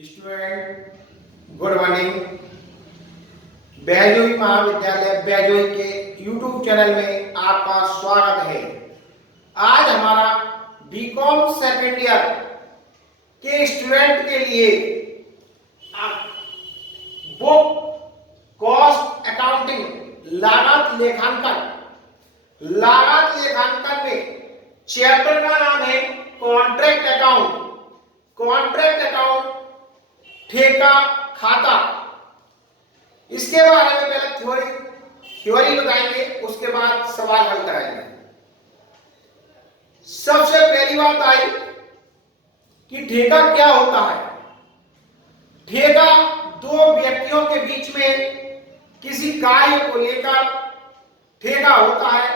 Student good morning. Bahjoi महाविद्यालय बहजोई के YouTube channel में आपका स्वागत है। आज हमारा बीकॉम सेकेंड ईयर के स्टूडेंट के लिए बुक कॉस्ट अकाउंटिंग लागत लेखांकन में चैप्टर का नाम है कॉन्ट्रैक्ट अकाउंट ठेका खाता। इसके बारे में पहले थ्योरी बताएंगे, उसके बाद सवाल हल कराएंगे। सबसे पहली बात आई कि ठेका क्या होता है। ठेका दो व्यक्तियों के बीच में किसी कार्य को लेकर ठेका होता है,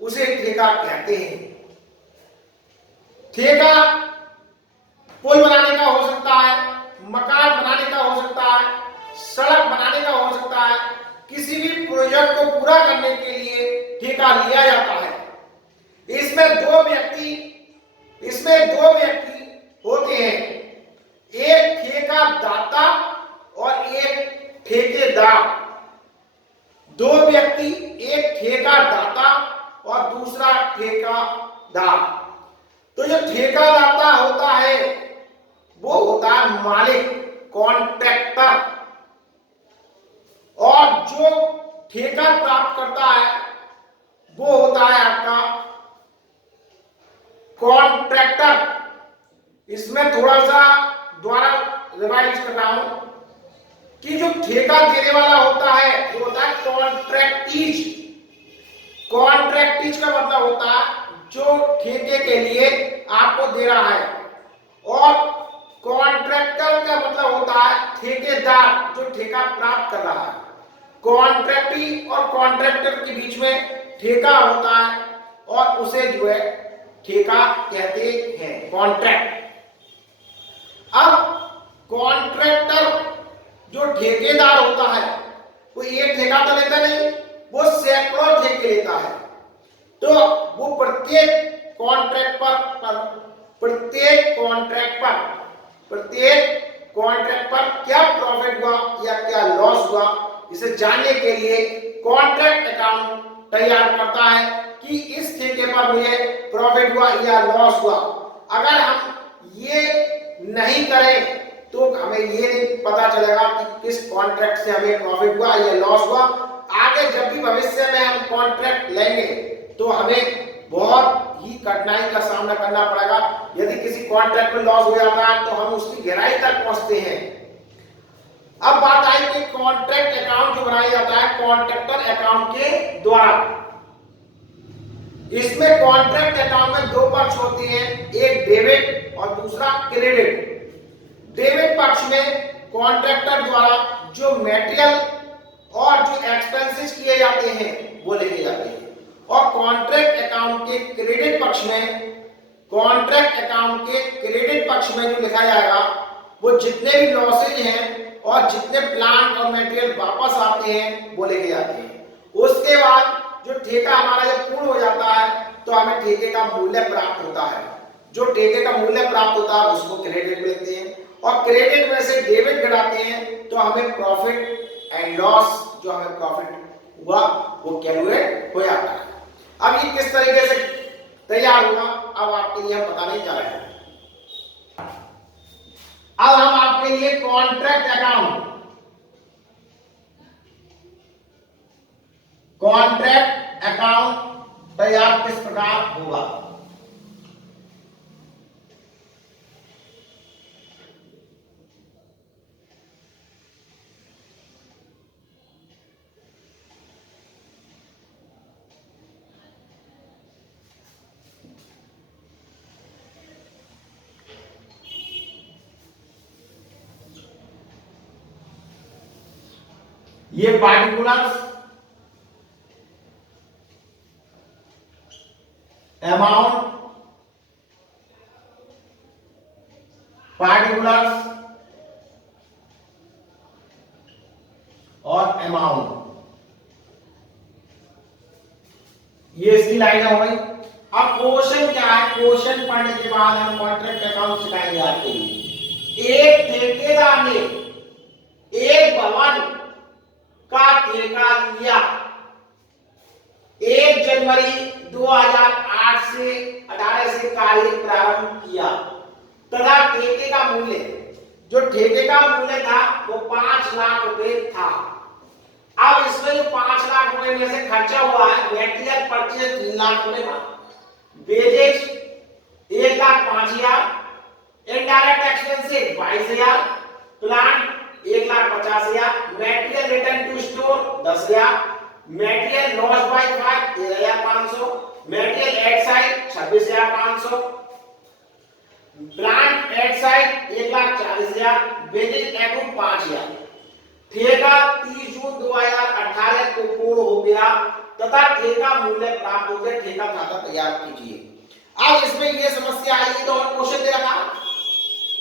उसे ठेका कहते हैं। ठेका पुल बनाने का हो सकता है, मकान बनाने का हो सकता है, सड़क बनाने का हो सकता है। किसी भी प्रोजेक्ट को पूरा करने के लिए ठेका लिया जाता है। इसमें दो व्यक्ति होते हैं, एक ठेकादाता और एक ठेकेदार। दो व्यक्ति, एक ठेकादाता और दूसरा ठेकादार। तो जो ठेकादाता होता है वो होता है मालिक, कॉन्ट्रैक्टर, और जो ठेका प्राप्त करता है वो होता है आपका कॉन्ट्रैक्टर। इसमें थोड़ा सा दोबारा रिवाइज कर रहा हूं कि जो ठेका देने वाला होता है वो होता है कॉन्ट्रैक्टीज। कॉन्ट्रैक्टीज का मतलब होता है जो ठेके के लिए आपको दे रहा है, और कॉन्ट्रैक्टर का मतलब होता है ठेकेदार जो ठेका प्राप्त कर रहा है। कॉन्ट्रैक्टी और कॉन्ट्रैक्टर के बीच में ठेका होता है और उसे जो है ठेका कहते हैं, कॉन्ट्रैक्ट। अब कॉन्ट्रैक्टर जो ठेकेदार होता है वो एक ठेका तो लेता नहीं, वो सैकड़ों ठेके लेता है। तो वो प्रत्येक कॉन्ट्रैक्ट पर क्या प्रॉफिट हुआ या क्या लॉस हुआ, इसे जानने के लिए कॉन्ट्रैक्ट अकाउंट तैयार करता है कि इस ठेके पर मुझे प्रॉफिट हुआ या लॉस हुआ। अगर हम ये नहीं करें तो हमें ये नहीं पता चलेगा कि किस कॉन्ट्रैक्ट से हमें प्रॉफिट हुआ या लॉस हुआ। आगे जब भी भविष्य में हम कॉन्ट्रैक्ट लेंगे तो हमें बहुत ही कठिनाई का सामना करना पड़ेगा। यदि किसी कॉन्ट्रैक्ट में लॉस हो जाता है तो हम उसकी गहराई तक पहुंचते हैं। अब बात आई कि कॉन्ट्रैक्ट अकाउंट जो बनाया जाता है कॉन्ट्रैक्टर अकाउंट के द्वारा। इसमें कॉन्ट्रैक्ट अकाउंट में दो पक्ष होते हैं, एक डेबिट और दूसरा क्रेडिट। डेबिट पक्ष में कॉन्ट्रैक्टर द्वारा जो मटेरियल और जो एक्सपेंसेस किए जाते हैं वो लिखे जाते हैं, और कॉन्ट्रैक्ट अकाउंट के क्रेडिट पक्ष में जो लिखा जाएगा वो जितने भी लॉसेज हैं और जितने प्लांट और मटेरियल वापस आते हैं वो लिखे जाते हैं। उसके बाद जो ठेका हमारा जब पूर्ण हो जाता है तो हमें ठेके का मूल्य प्राप्त होता है। जो ठेके का मूल्य प्राप्त होता है उसको क्रेडिट में लिखते हैं, और क्रेडिट में से डेबिट घटाते हैं तो हमें प्रॉफिट एंड लॉस, जो हमें प्रॉफिट हुआ वो कैलकुलेट हो जाता है। अब ये किस तरीके से तैयार हुआ अब आपके लिए हम बताने जा रहे हैं। अब हम आपके लिए कॉन्ट्रैक्ट अकाउंट तैयार किस प्रकार होगा। ये पार्टिकुलर्स, अमाउंट, पार्टिकुलर्स और अमाउंट, ये इसकी लाइन हो गई। अब क्वेश्चन क्या है, क्वेश्चन पढ़ने के बाद हम कॉन्ट्रैक्ट अकाउंट सिखाएंगे आपको। एक ठेकेदार ने एक भवन का ठेका लिया 1 जनवरी 2008 से 18 से कार्य प्रारंभ किया तथा ठेके का मूल्य, जो ठेके का मूल्य था वो 5 लाख रुपए था। अब इसमें जो 5 लाख रुपए में से खर्चा हुआ है, मेटेरियल परचेज 3 लाख रुपए का, wages 1,05,000, indirect expenses 22,000, plant 1,50,000, material return to store 10,000, material loss by 5 13,500, material एक्साइड 26,500, प्लांट एक्साइड 1,40,000, वेजेज एक्रूड 5,000। ठेका 30 जून 2018 को पूर्ण हो गया तथा ठेका मूल्य प्राप्त हो गया। ठेका खाता तैयार कीजिए। अब इसमें ये समस्या आई तो और क्वेश्चन दे रखा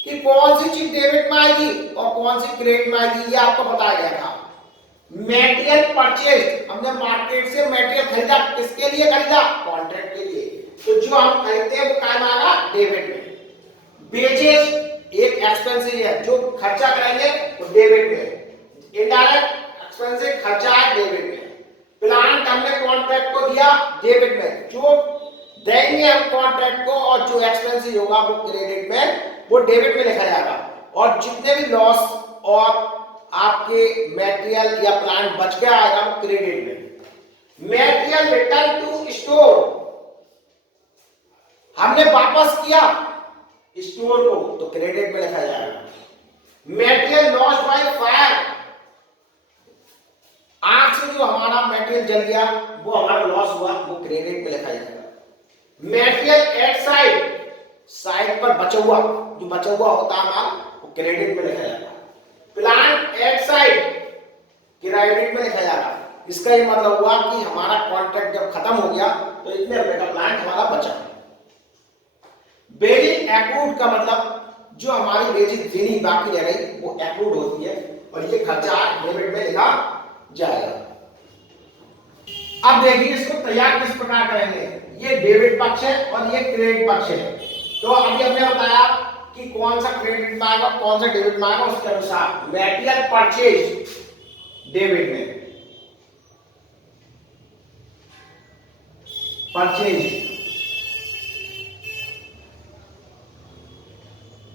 कि कौन सी चीज डेबिट में आएगी और कौन सी क्रेडिट में आएगी, ये आपको बताया गया था। मेटेरियल परचेज, हमने मार्केट से मेटेरियल खरीदा, किसके लिए खरीदा? कॉन्ट्रैक्ट के लिए, तो जो हम खरीदते हैं वो काय में आएगा? डेबिट में। वेजेज एक एक्सपेंस है, जो खर्चा करेंगे वो डेबिट में। इनडायरेक्ट एक्सपेंसेस खर्चा है डेबिट में। प्लांट हमने कॉन्ट्रैक्ट को दिया डेबिट में, जो देंगे हम कॉन्ट्रैक्ट को और जो एक्सपेंसेस होगा वो क्रेडिट में, वो डेबिट में लिखा जाएगा। और जितने भी लॉस और आपके मेटेरियल या प्लांट बच गया आएगा वो क्रेडिट में। मेटेरियल रिटर्न टू स्टोर, हमने वापस किया स्टोर को तो क्रेडिट में लिखा जाएगा। मेटेरियल लॉस बाय फायर, आग से जो हमारा मेटेरियल जल गया वो हमारा लॉस हुआ, वो क्रेडिट में लिखा जाएगा। मेटेरियल एक्साइड, साइड पर बचा हुआ, जो बचा हुआ होता है माल, वो क्रेडिट में लिखा जाएगा। प्लांट एक्साइड क्रेडिट में लिखा जाएगा। इसका ये मतलब हुआ कि हमारा कॉन्ट्रैक्ट जब खत्म हो गया तो इतने रुपए का प्लांट हमारा बचा। वेजेज एक्रूड का मतलब जो हमारी वेजेज देनी बाकी रह गई वो एक्रूड होती है और ये खर्चा डेबिट में लिखा जाएगा। अब देखिए इसको तैयार किस प्रकार करेंगे। ये डेबिट पक्ष है और ये क्रेडिट पक्ष है। तो अभी हमने बताया कि कौन सा क्रेडिट में आएगा कौन सा डेबिट में आएगा, उसके अनुसार मेटेरियल परचेज डेबिट में, परचेज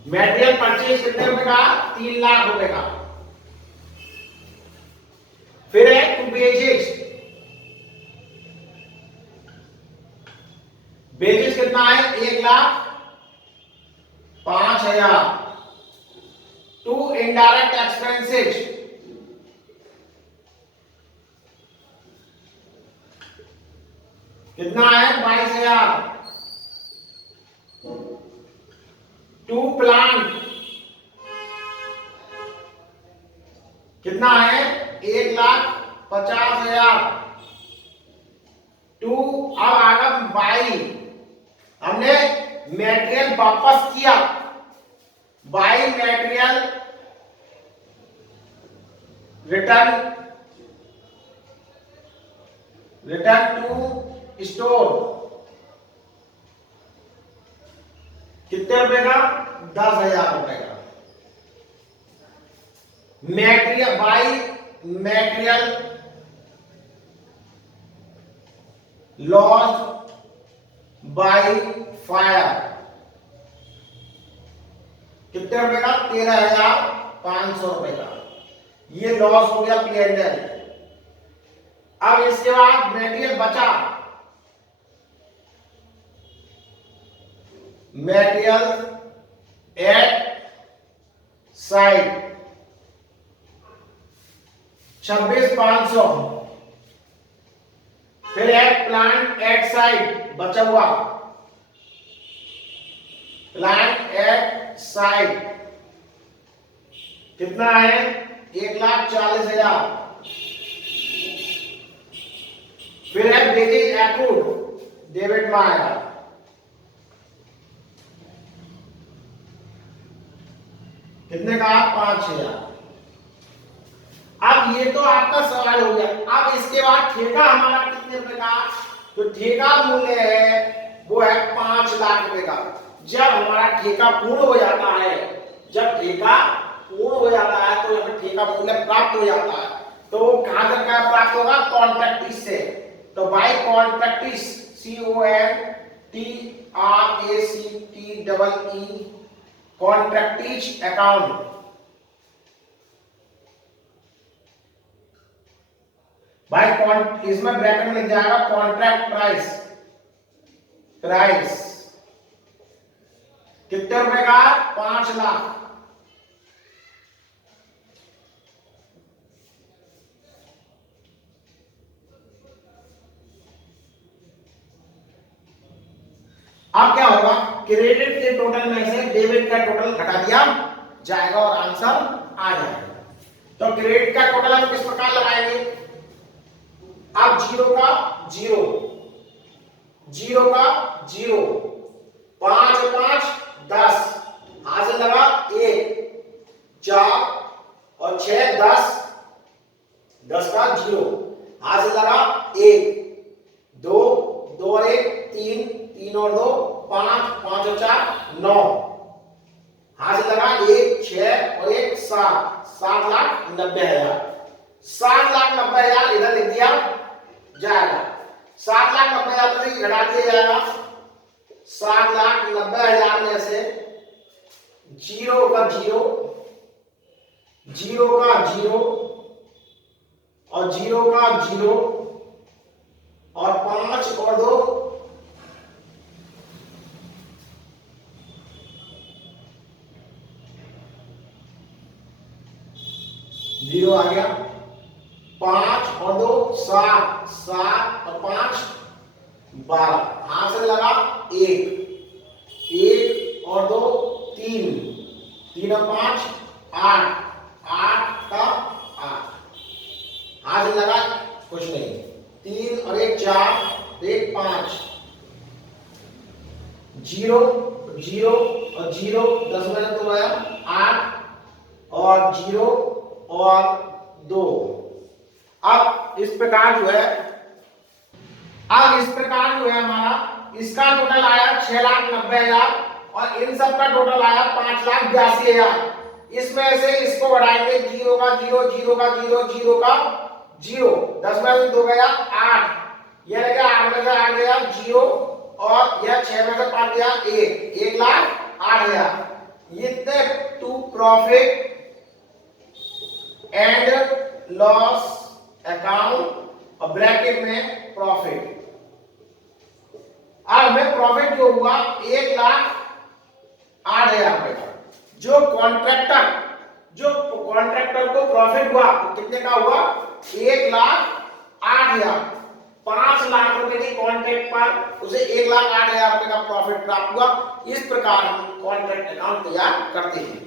मेटेरियल परचेज कितने रुपए का? 3 लाख रुपए का। फिर है टू वेजेज, वेजेज कितना है? 1,05,000। टू इनडायरेक्ट एक्सपेंसेस, कितना है? 22,000। टू प्लांट कितना है? 1,50,000। टू अब आगा बाई, हमने मेटेरियल वापस किया, by material return to store, कितने रुपए का? 10,000 रुपए का। Material by material loss by fire, कितने रुपए का? 13,500 रुपए का। ये लॉस हो गया P&L। अब इसके बाद मेटेरियल बचा, मेटेरियल एट साइड 26,500। फिर है प्लांट एट साइड बचा हुआ, प्लांट एट साइड कितना है? 1,40,000। फिर है वेजेज एक्रूड डेबिट में आएगा, कितने का? 5,000। अब ये तो आपका सवाल हो गया। अब इसके बाद ठेका हमारा कितने रुपए का? तो ठेका मूल्य है वो है 5 लाख रुपए का। जब हमारा ठेका पूर्ण हो जाता है, जब ठेका पूर्ण हो जाता है तो हमें ठेका मूल्य प्राप्त हो जाता है। तो वो कहां तक का प्राप्त होगा? कॉन्ट्रैक्टिस से। तो बाय कॉन्ट्रैक्टिस, CONTRACTEE, कॉन्ट्रैक्टिस अकाउंट, बाय इसमें ब्रैकेट में लिख जाएगा कॉन्ट्रैक्ट प्राइस, कितने रुपए का? 5 लाख। अब क्या होगा? क्रेडिट के टोटल में से डेबिट का टोटल घटा दिया जाएगा और आंसर आ जाएगा। तो क्रेडिट का टोटल हम किस प्रकार लगाएंगे? अब 0 का 0, 0 का 0, 5 5 10, हाथ से लगा 1, 4 और 6 10, 10 का 0, हाथ से लगा 1, 2, 2 और 1 3, 3 और 2 5, 5 और 4 9, हाथ से लगा 1 6 और 1 7, 7,90,000। 7,90,000 इधर लिख दिया जाएगा। 7,90,000 से घटा दिया जाएगा। 7,90,000 में से 0 का 0, 0 का 0 और 0 का 0 और 5 और 2 0 आ गया। 5 और 2 7, 7 और 5 12, हाथ से लगा 1, 1 और 2 3, 3 और 5 8, 8 का 8, हाथ से लगा कुछ नहीं, 3 और 1 4, 1 5, 0 0 और 0 10 में 2 आया 8 और 0 और 2। अब इस प्रकार जो है हमारा इसका टोटल आया 6,90,000 और इन सब का टोटल आया 5,82,000। इसमें से इसको बढ़ाएंगे 0 का 0, 0 का 0, 0 का 0, 10 में 2 गया 8, यह लगा 8 में से 8 गया 0 और यह 6 में से 5 गया 1, 1,08,000। ये to profit and loss account और ब्रैकेट में प्रॉफिट। अब हमें प्रॉफिट जो हुआ 1,08,000 रुपए का। जो कॉन्ट्रैक्टर को प्रॉफिट हुआ कितने का हुआ? 1,08,000। 5 लाख रुपए की कॉन्ट्रैक्ट पर उसे 1,08,000 रुपए का प्रॉफिट प्राप्त हुआ। इस प्रकार हम कॉन्ट्रैक्ट अकाउंट तैयार करते हैं।